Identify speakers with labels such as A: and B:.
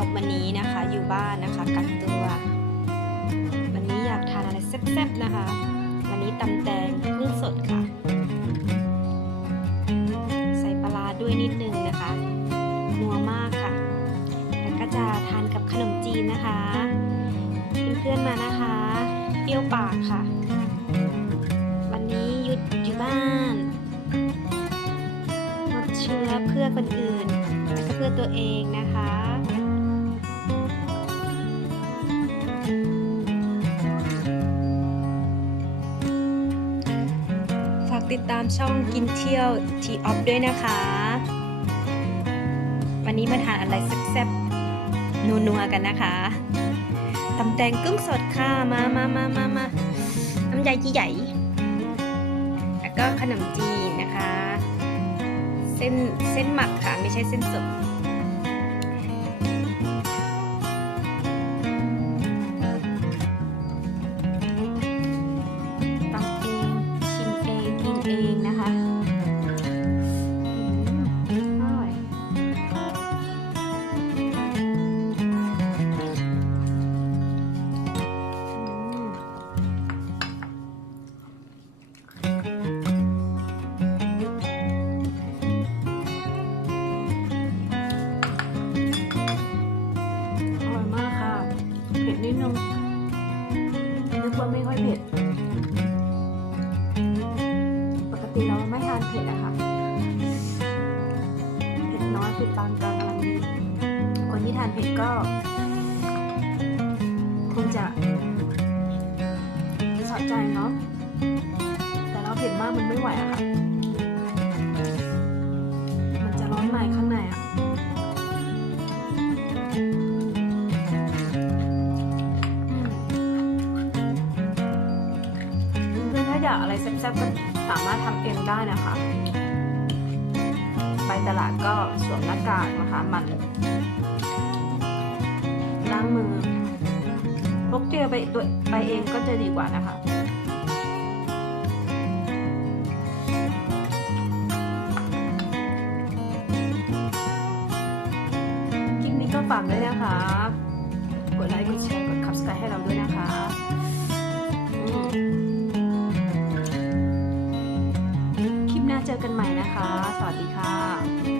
A: ออกวันนี้นะคะ อยู่บ้านนะคะกักตัว วันนี้อยากทานอะไรแซ่บๆนะคะ วันนี้ตำแตงกุ้งสดค่ะ ใส่ปลาด้วยนิดนึงนะคะนัวมากค่ะ แล้วก็จะทานกับขนมจีนนะคะเพื่อนๆมานะคะ เปรี้ยวปากค่ะ วันนี้หยุดอยู่บ้านลดเชื้อเพื่อคนอื่นและก็เพื่อตัวเองนะคะ ติดตามช่องกินเที่ยวทีออฟด้วยนะคะ วันนี้มาทานอะไรแซ่บๆนัวๆกันนะคะตำแตงกุ้งสดค่ะมามามามามาน้ำยาจีใหญ่ แล้วก็ขนมจีนนะคะ เส้นเส้นหมักค่ะ ไม่ใช่เส้นสด ว่าไม่ค่อยเผ็ด ปกติเราไม่ทานเผ็ดอะค่ะ เผ็ดน้อยเผ็ดปานกลางกำลังดี คนที่ทานเผ็ดก็คงจะสะใจเนาะ แต่เราเผ็ดมากมันไม่ไหวอะค่ะ อนๆถ้าอยากอะไรแซ่บๆก็สามารถทำเองได้นะคะ ไปตลาดก็สวมหน้ากากนะคะมันล้างมือพกเจลไปตัวไปเองก็จะดีกว่านะคะคลิปนี้ก็ฝากด้วยนะคะ กดไลค์ กดแชร์ กด subscribe ให้เราด้วยนะคะาเจอกันใหม่นะคะ สวัสดีค่ะ